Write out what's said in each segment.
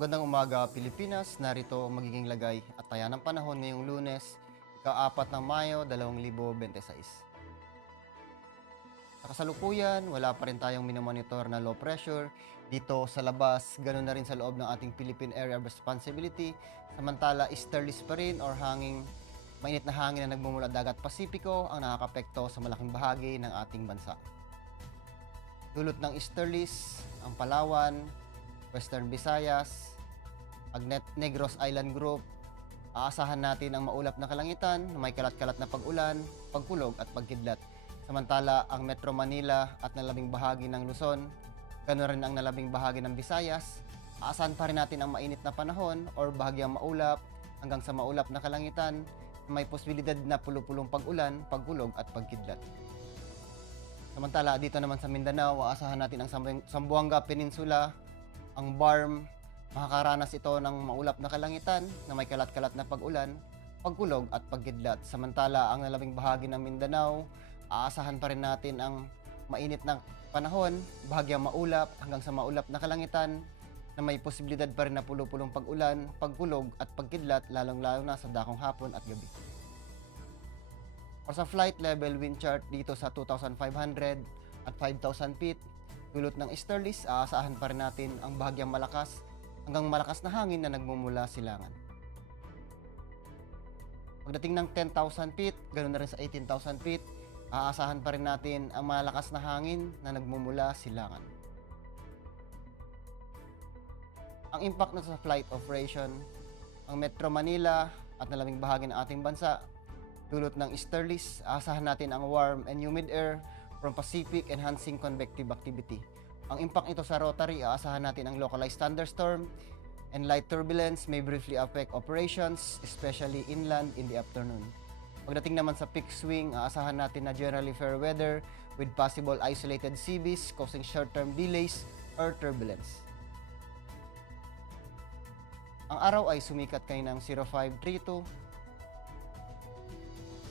Magandang umaga, Pilipinas. Narito ang magiging lagay at taya ng panahon ngayong Lunes, ika-4 ng Mayo, 2026. Sa kasalukuyan, wala pa rin tayong minomonitor na low pressure dito sa labas, ganoon na rin sa loob ng ating Philippine Area of Responsibility. Samantala, easterlies pa rin or mainit na hangin na nagmumula dagat Pasipiko ang nakakapekto sa malaking bahagi ng ating bansa. Dulot ng easterlies, ang Palawan, Western Visayas, Negros Island Group, aasahan natin ang maulap na kalangitan na may kalat-kalat na pag-ulan, pagkulog at pagkidlat. Samantala, ang Metro Manila at nalabing bahagi ng Luzon, ganoon rin ang nalabing bahagi ng Visayas, aasahan pa rin natin ang mainit na panahon or bahagyang maulap hanggang sa maulap na kalangitan na may posibilidad na pulupulong pag-ulan, pagkulog at pagkidlat. Samantala, dito naman sa Mindanao, aasahan natin ang Zamboanga Peninsula, ang BARM, makakaranas ito ng maulap na kalangitan na may kalat-kalat na pag-ulan, pagkulog at pagkidlat. Samantala, ang nalabing bahagi ng Mindanao, aasahan pa rin natin ang mainit na panahon, bahagyang maulap hanggang sa maulap na kalangitan na may posibilidad pa rin na pulupulong pag-ulan, pagkulog at pagkidlat lalong-lalo na sa dakong hapon at gabi. Or sa flight level wind chart dito sa 2,500 at 5,000 feet, dulot ng easterlies, aasahan pa rin natin ang bahagyang malakas hanggang malakas na hangin na nagmumula silangan. Pagdating ng 10,000 feet, ganoon na rin sa 18,000 feet, aasahan pa rin natin ang malakas na hangin na nagmumula silangan. Ang impact na sa flight operation, ang Metro Manila at nalabing bahagi ng ating bansa, dulot ng easterlies, aasahan natin ang warm and humid air from Pacific enhancing convective activity. Ang impact nito sa rotary, aasahan natin ang localized thunderstorm and light turbulence may briefly affect operations, especially inland in the afternoon. Pagdating naman sa peak swing, aasahan natin na generally fair weather with possible isolated sea breeze causing short-term delays or turbulence. Ang araw ay sumikat kaninang 0532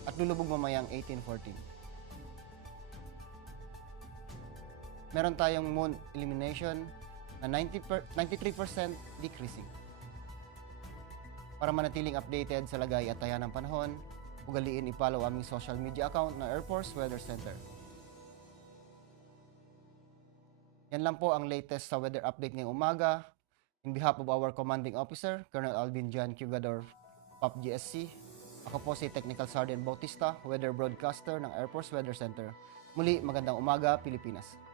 at lulubog mamayang 1814. Meron tayong moon illumination na 93% decreasing. Para manatiling updated sa lagay at taya ng panahon, ugaliin i-follow aming social media account na Air Force Weather Center. Yan lang po ang latest sa weather update ngayong umaga. In behalf of our commanding officer, Colonel Alvin John Cugador, POP GSC, ako po si Technical Sergeant Bautista, weather broadcaster ng Air Force Weather Center. Muli, magandang umaga, Pilipinas.